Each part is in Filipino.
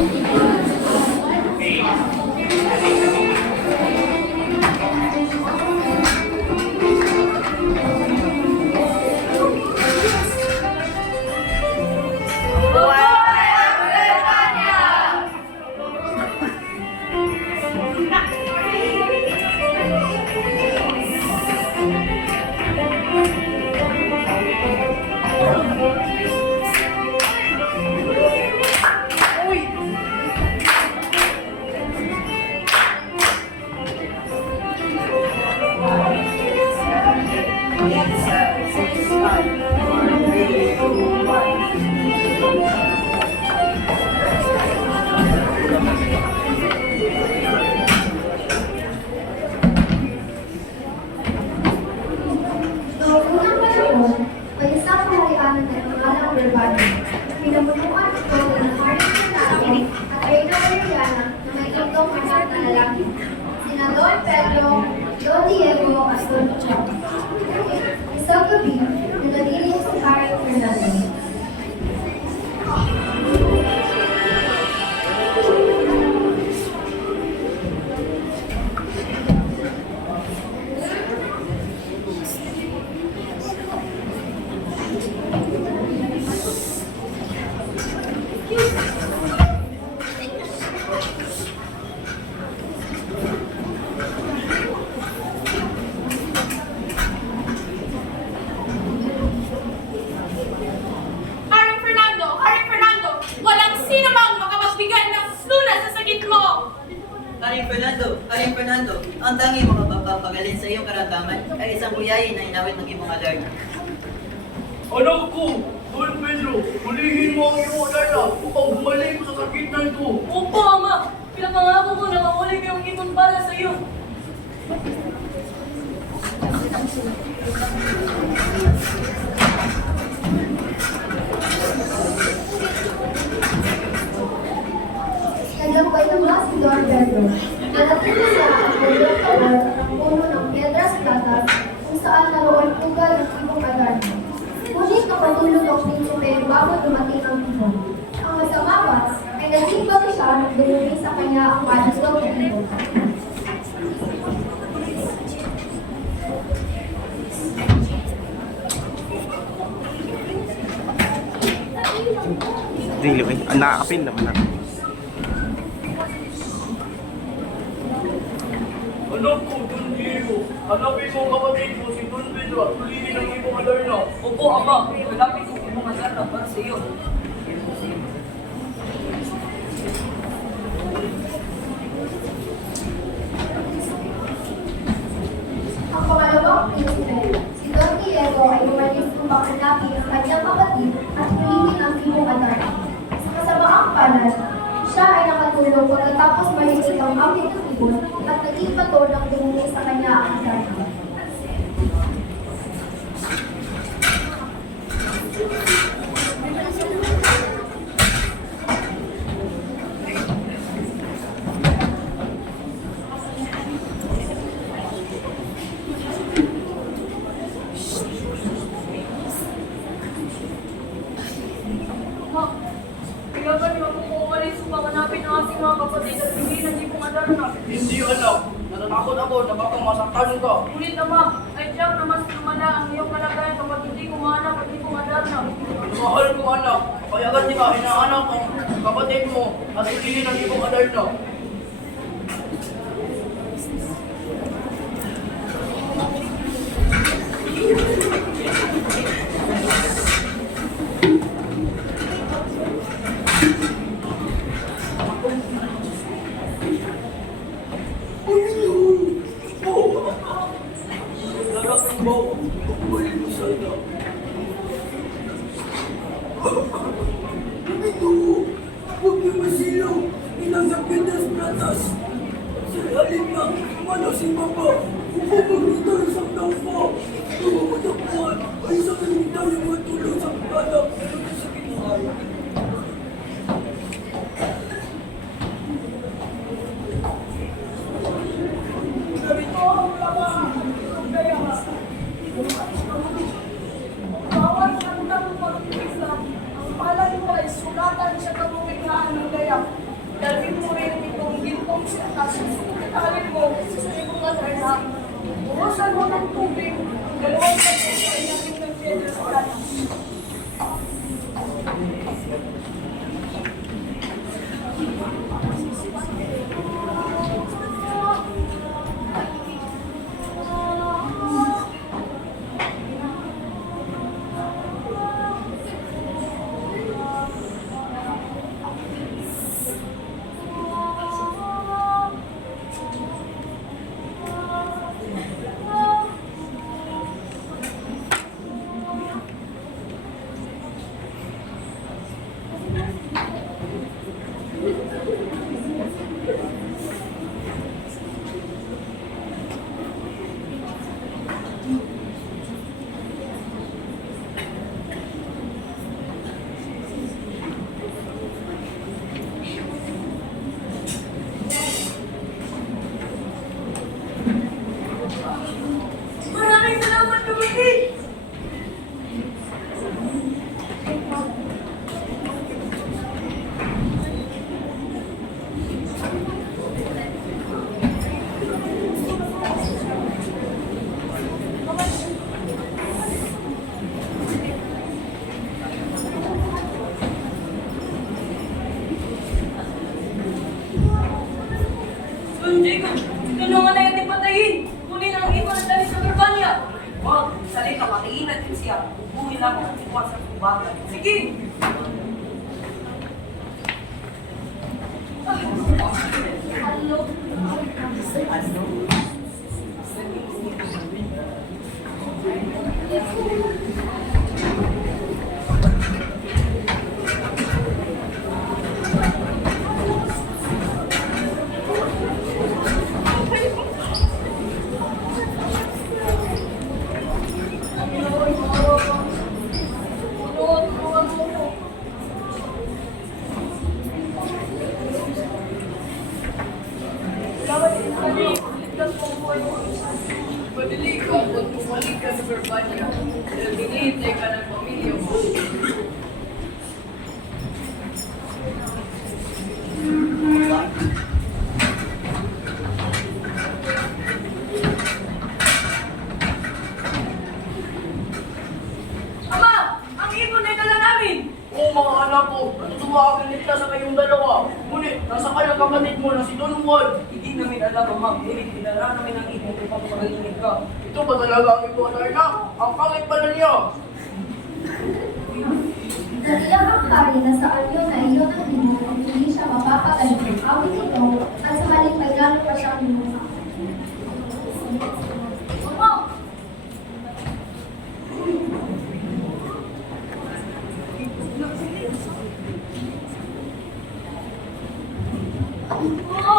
Noong Haring Fernando, ang tangi mga papapagaling sa iyong karamdaman ay isang kuyayin na inawit ng iyong alert. Anak ko, Don Pedro, hulihin mo ang iyong alala upang bumalik sa sakit na ito. Opo, Ama! Pinapangako ko na makulig yung ipon para sa iyo. Naglampay ng mga si Don Pedro. Nalating siya ang pulang tawar ng puno ng Piedras Platas kung saan naroon pugal ng ibong Adarno. Ngunit nakatulog ang prinsipe bago dumating ang ibon. Ang masama pa ay naging bago siya nang dumumi sa kanya ang panas ng ibon. Dili, ay, ah, nakakapin naman na. Anak ko, Don Diego, hanapin mo kapatid mo si Don Pedro at hulihin ang iyong adarna. Opo, Ama! Malapit ko yung mga data para sa iyo. Ang pangalawang prinsipe, si Don Diego ay umalis upang hanapin ang kanyang kapatid at hulihin ang ibong Adarno. Sa kasamaang palad, siya ay nakatulog pagkatapos mahigit ang amin ng ibon at naging bato ng dumumi sa kanya ang Adarno. bata niya sa kabukit na anong gayak. Dalhin mo rin itong gintong sinatas. Italin mo, susunod na trena. Buwasan mo ng tubig, dalawang pagkakas ay natin ng sa. Tulungan na yung patayin. Kunin ang iba na dali sa Verbania. Huwag, salita, patayin natin siya. Ubuhin lang ang iwan sa kumbaga. Sige! Ano? Ano? Ano? One year. It'll really take an Oh.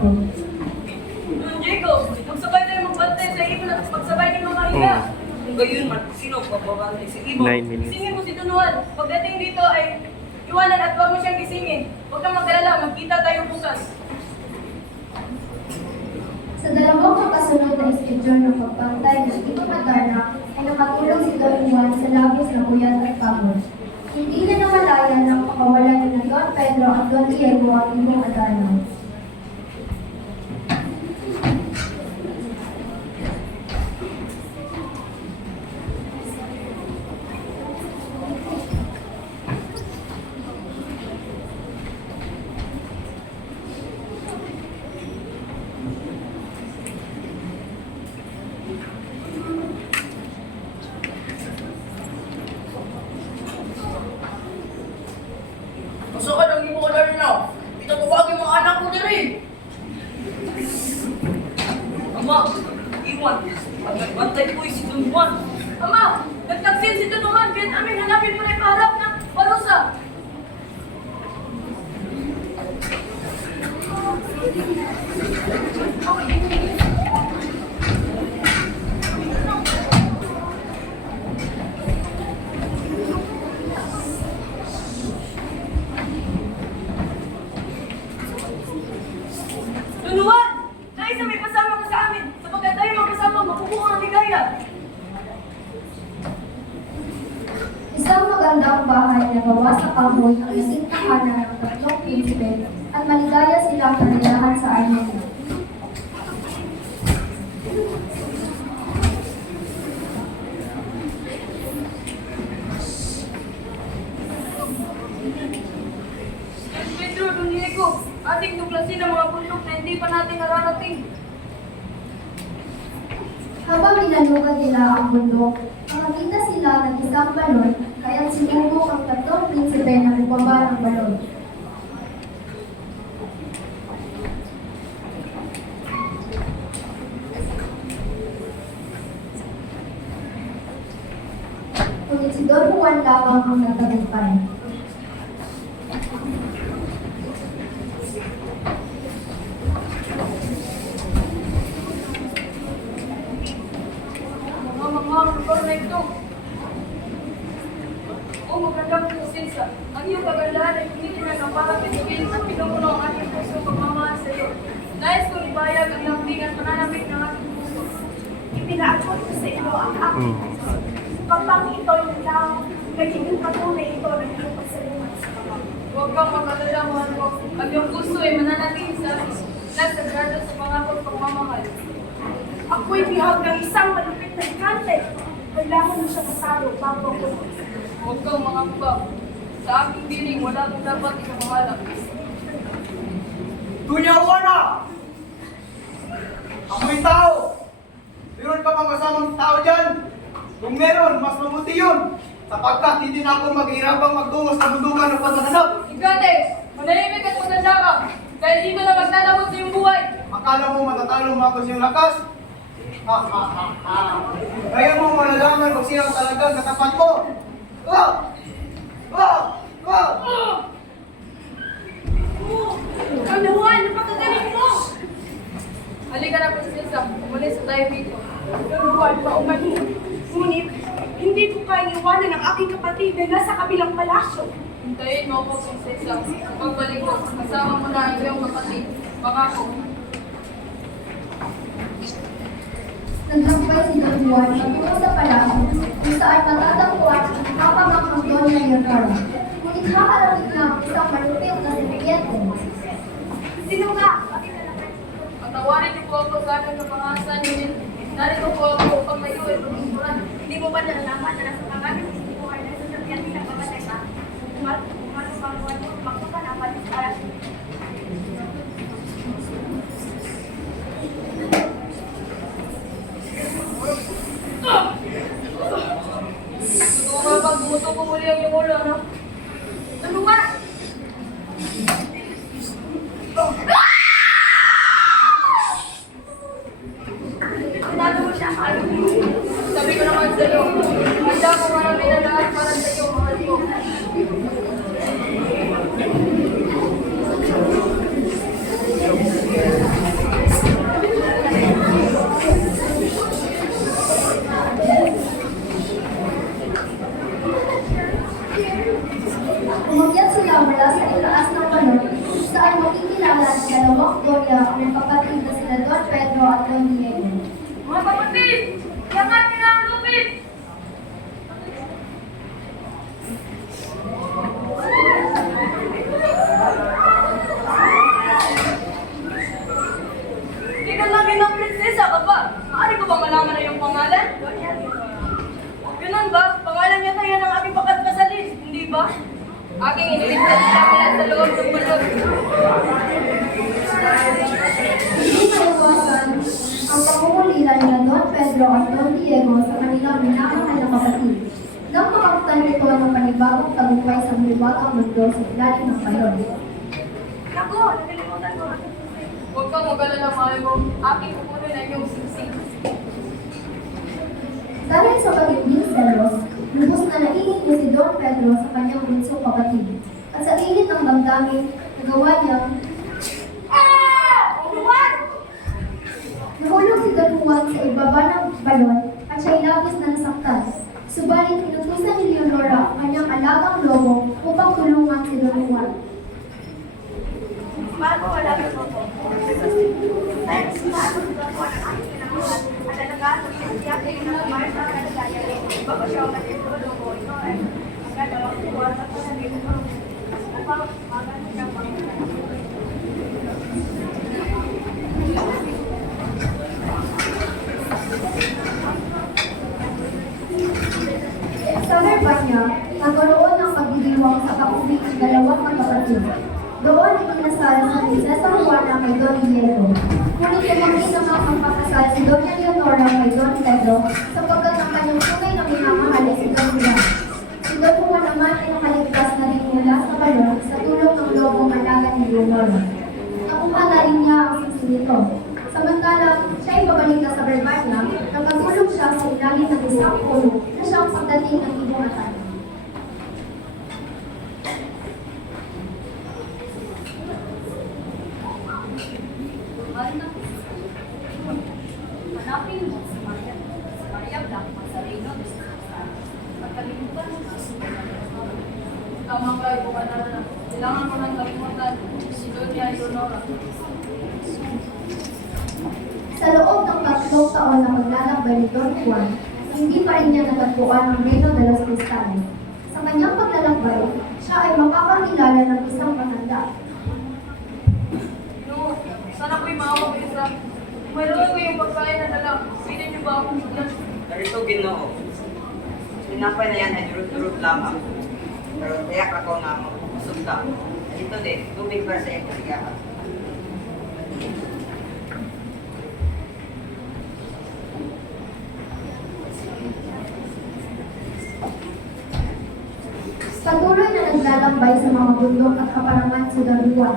ko. Mm, Jacob, magsabay tayo magbantay sa ibon at magsabay tayo makahiga. Oh. Kung gayon man, sino papabantay sa ibon? Nine minutes. Mo si Dunuan. Pagdating dito ay iwanan at huwag mo siyang gisingin. Huwag kang magalala, magkita tayo bukas. Sa dalawang kapasunod na iskedyo ng pagbantay ng Tito Materna ay nakatulong si Don Juan sa labis na buyat at pagod. Hindi na namalayan ang pakawalan ng Don Pedro at Don Diego at Ibong Adarna. Magandang bahay na gawa sa kahoy ang isang tahanan ng tatlong prinsipe at maligaya silang kanilahan sa Armenia. Ating tuklasin ang mga bundok na hindi pa natin nararating. Habang minalugad nila ang bundok, nakakita sila ng isang balon sinubok ang tatlong prinsipe na bumaba ng balon. Ngunit si Don Juan lamang ang nagtagumpay. Mga mga lugar na ito. O magandang presensya, ang iyong kagandahan ay hindi na ng para pinigil at pinupuno ang ating puso pagmamahal sa iyo. Nais kong ibayag ang lambing at pananamit ng ating puso. Ipinaakot ko sa iyo ang aking puso. Kapag ito'y nalaw, nagiging patunay ito ng iyong pagsalimat sa kapag. Huwag kang mag-alala, mahal ko. Ang iyong gusto ay mananatili sa akin. Nasagrado sa pangako at pagmamahal. Ako'y bihag ng isang malupit na higante. Kailangan masalo bago ako Huwag kang mangamba. Sa aking piling, wala kang dapat ikabahala. Tunyawana! Ako'y tao! Meron ka pang kasamang tao dyan? Kung meron, mas mabuti yun! Sapagkat hindi na ako maghihirapang magdungos sa bundukan ng paghahanap. Igate, manahimik at maganda ka. Dahil dito na magtatapos sa iyong buhay. Akala mo matatalo mo ako sa iyong lakas? Ha ha ha ha! Kaya mo malalaman kung sino ang talagang katapat mo! Ah! Ah! Ah! Ano Juan, napakagaling mo! Halika na, prinsesa. Umalis na tayo dito. Don Juan, paumanin. Ngunit, hindi ko kaya iwanan ang aking kapatid na nasa kabilang palasyo. Hintayin mo ako, prinsesa. Pagbalik ko, kasama mo na ang iyong kapatid. Pangako. Nagtampay si Don Juan patungo sa palasyo kung saan matatagpuan ang kapamangkang Doña Leonora. Ngunit haharapin lang ang isang malupit na sirviente. Sino nga? Patawarin niyo po ako sa aking kapangasan. Ngunit narito po ako upang ay pagkukuran. Hindi mo ba nalalaman na nasa pangalan ng hindi mo ay nasa sakyan pinagpamatay ka? Kung ano kung ano pang buwan mo, ang palis para sa Gusto ko ba gusto ko muli ang iyong ulo, ano? Ano nga? Tinalo mo siya, ano? Sabi ko naman sa iyo, handa ko marami na lahat para sa iyo, mahal ko. Umakyat sila saan makikilala ang dalawang Gloria ang magkapatid na sina Don Pedro at Don Diego. Mga kapatid, lahat nila ang lupit! Hindi ka lagi ng prinsesa ka ba? Maaari ko ba malaman na yung pangalan? Ganun ba? Pangalan niya tayo ng aking pagkatkasalis, hindi ba? Aking iniligtas lang sa loob ng balon. Hindi maiwasan ang pangungulila nila Don Pedro at Don Diego sa kanilang minamahal na kapatid. Nang makakutan ito ng tagumpay sa maliwagang mundo sa ilalim ng balon. Naku, nakalimutan ko. Huwag kang magalala, mahal ko. Aking kukunin ang iyong singsing. Dahil sa pagiging selos, lubos na naiinit niya si Don Pedro sa kanyang bunsong kapatid. At sa init ng damdamin, nagawa niyang Ah! Umuwan! Nahulog si Don Juan sa ibaba ng balon at siya'y labis na nasaktan. Subalit pinutusan ni Leonora ang kanyang alagang lobo upang tulungan si Don Juan. Bago wala ka po. Dahil sa bago ko po ang aking pinangalan at alagaan mo siya siya kayo ng Mars ang kaligaya rin. Bago siya ang natutulong ko, ito ay ang dalawang tuwan at sa dito ko. Napapamagan siya pang Sa Verbanya, nagkaroon ng pagdiriwang sa kakubing ng dalawang magkapatid. Doon ikinasal sa Prinsesa Juana kay Don Diego. Ngunit tumanggi naman ang pagkasal si Doña Leonora kay Don Pedro sapagkat ang kanyang tunay na minamahal ay si Don Juan. Si Don Juan naman ay nakaligtas na rin mula sa balon sa tulong ng lobong alaga ni Leonora. Nakuha na rin niya ang sisi nito. Samantalang siya ay babalik na sa Verbanya, nagkatulog siya sa ilalim ng puno na siyang pagdating ng ibong atan. Mahal na. Hanapin mo si Maria. Si Maria de Siciliano. Pagkalimutan mo sa Tama ka, ito ka na Kailangan mo nang kalimutan si Doña Eleonora. Sa loob ng tatlong taon na maglalakbay ni Don Juan, rin niya natagpuan ang Reino de los Cristales. Sa kanyang paglalakbay, siya ay makakakilala ng isang matanda. No, sana ko'y maawa kayo sa... Mayroon kayong pagkain na dala. Pwede niyo ba akong bigyan? Narito ginoo. Sinapay na yan ay durut-durut lamang. Pero tiyak ako na mabusog ka. Ito din, tubig para sa kasigahan. Patuloy na naglalakbay sa mga bundok at kaparangan sa Juan.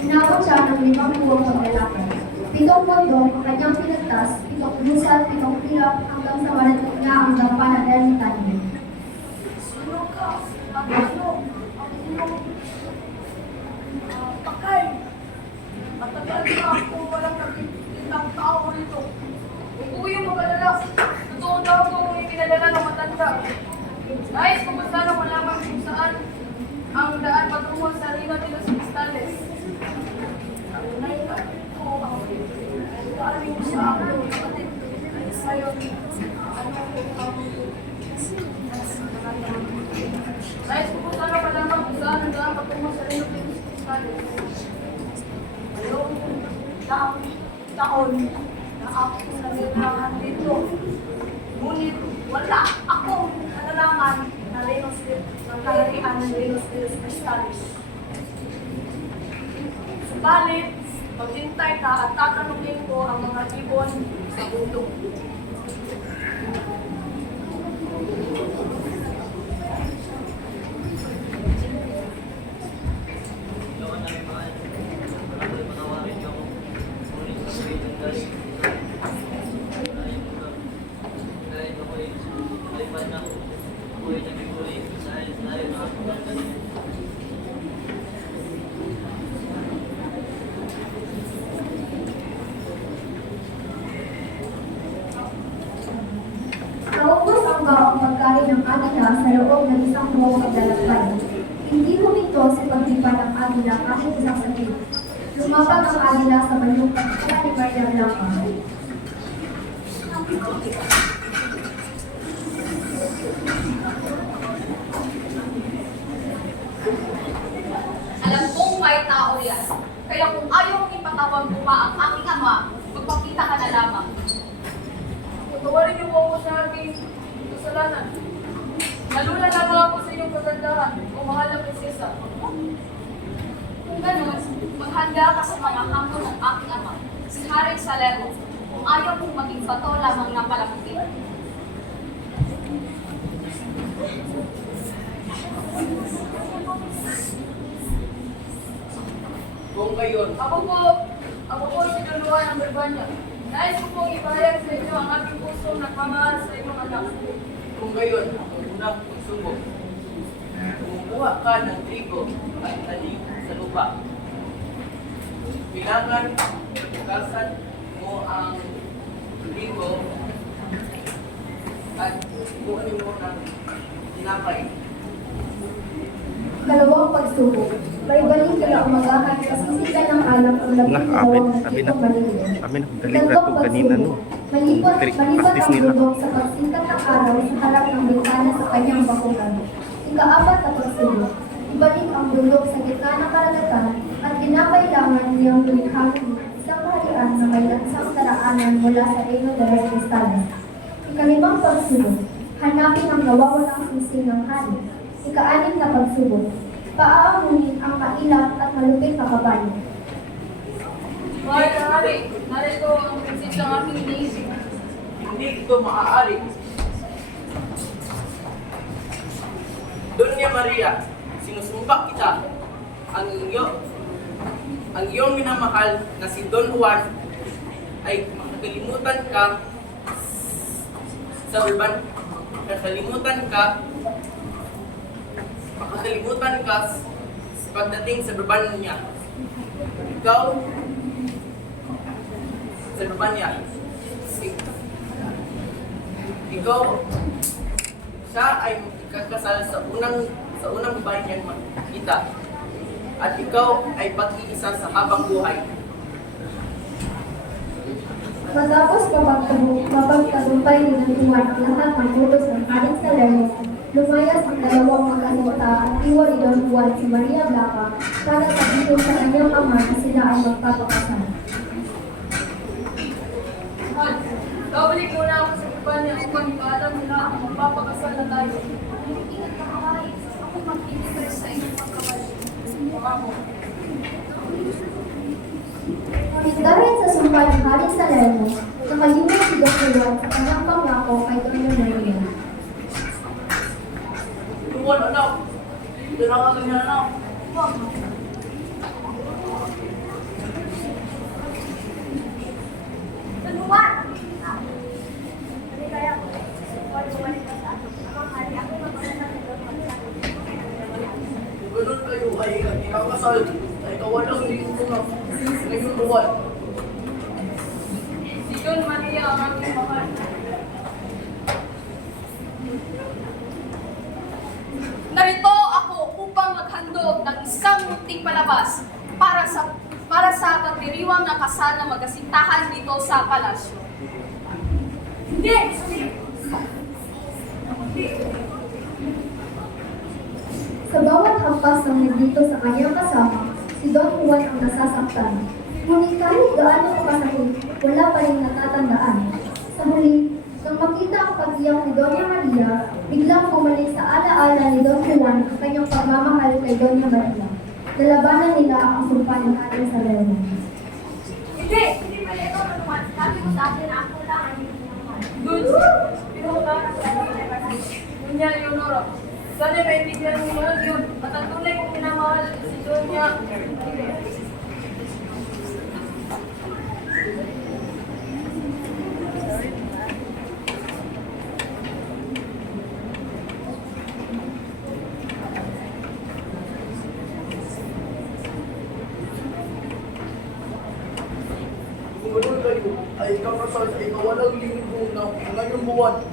Inabot siya ng limang buwang paglalakad. Pitong bundok ang kanyang pinagtas, pitong lusal, pitong pilak, hanggang sa marating niya ang dampa ng ermitanyo. Sino ka? Ano? Iyong ah, pakay. Matagal na ako walang nakikitang tao rito. Huwag po kayong mag-alala. Totoo daw kung ipinadala ng matanda. Guys, kung gusto na malaman kung saan ang daan patungo sa Reino de los Cristales. Ang naikat ko ang galing sa akin. Kapatid, sa'yo. Ano ang Guys, kung gusto na malaman kung saan ang daan patungo sa Reino de los Cristales. Ngayong taong taon na ako nalilhangan dito. Ngunit wala akong nalalaman na Renos ng kaharian ng Renos de los Cristales. Subalit, maghintay ka at tatanungin ko ang mga ibon sa bundok. Naubos ang ang pagkain ng agila sa loob ng isang buong paglalakbay. Hindi huminto sa pag paglipad ang agila kahit isang sakit. Lumabag ang agila sa banyong pagkakala ni Maria Blanca. Alam kong may tao yan. Kaya kung ayaw mong ipatawag mo pa ang aking ama, magpakita ka na lamang. Patawarin niyo po ako sa aking kasalanan. Nalula lamang ako sa inyong kagandahan, o mahal na prinsesa. Kung ganun, maghanda ka sa mga hamon ng aking ama, si Haring Salerno, kung ayaw mong maging bato lamang ng palamuti. Kung gayon, Ako po, ako po si Luluan ng Berbanya. Nais ko pong ipahayag sa inyo ang aking puso nagmamahal sa inyong anak. kung gayon, ang unang pagsubok. Kumukuha ka ng trigo at tanim sa lupa. Kailangan kasan mo ang trigo at kuhanin mo ng tinapay. Dalawang pagsubok. May balik kila umagahan kasi sila ng anak ang labing Nah, dalawang amin, amin na. nakitong maliliit. Kami na, dali na Ikatlong to kanina no. Malipat, malipat ang bundok sa pagsikat ng araw sa harap ng bintana sa kanyang bakuran. Ikaapat na pagsubok. Ibalik ang bundok sa gitna ng karagatan at kinakailangan niyang lumikhang isang kaharian na may lansang daraanan mula sa Reino de los Cristales. Ikalimang pagsubok. Hanapin ang nawawalang sising ng hari. Ikaanim na pagsubok. Paaamunin ang mailang at malupit na kabayo. Mahal na hari, narito ang prinsesa ng aking iniisip. Hindi ito maaari. Donya Maria, sinusumpa kita ang iyo ang iyong minamahal na si Don Juan ay makakalimutan ka sa urban kakalimutan ka makakalimutan ka sa pagdating sa urban niya. Ikaw sa urban niya. Ikaw siya ay magkakasal sa unang sa unang babae niyang makita at ikaw ay pag-iisa sa habang buhay. Matapos mapagtagu- mapagtagumpay ng Tuwan ang lahat ng utos ng Haring Salerno, lumayas ang dalawang magkasinta at iwan ni Don Juan si Maria Blanca para sabihin sa kanyang ama na sila ay magpapakasal. Babalik muna ako sa Berbanya upang ipaalam nila magpapakasal na tayo. Ingat ka, Haring. Ako mag-interest sa inyong pagkabalik. Pangako. Ngunit dahil sa sumpa ng Haring Salerno, nakalimot si Don Juan sa kanyang pangako Doña Maria. Tuwan, anak! Na ang aking anak! Tunuan! Hindi kaya ko. Huwag bumalik ka sa akin. Ang hari, ako magpapalala ng Kung ganun kayo ay ikakasal ay kawalang lingko na ngayong buwan. Si John Maria ang aking mahal. Narito ako upang maghandog ng isang munting palabas para sa para sa pagdiriwang ng kasal na magasintahan dito sa palasyo. Hindi! Sa bawat hampas ng nandito sa kanyang kasama, si Don Juan ang nasasaktan. Ngunit kahit gaano kasakit, wala pa rin natatandaan. Sa huli, nang makita ang pag-iyak ni Doña Maria, biglang bumalik sa alaala ni Don Juan ang kanyang pagmamahal kay Doña Maria. Nalabanan nila ang sumpa ng ating Salerno. Hindi! Hindi pala ito, Tunuan. Sabi mo sa akin na ako lang ang hindi naman. Goods! Pinuha Kunya Leonora. Sana maintindihan mo naman yun. At ang tunay kong minamahal si kayo ay ikakasal ay kawalang lingko na ngayong buwan.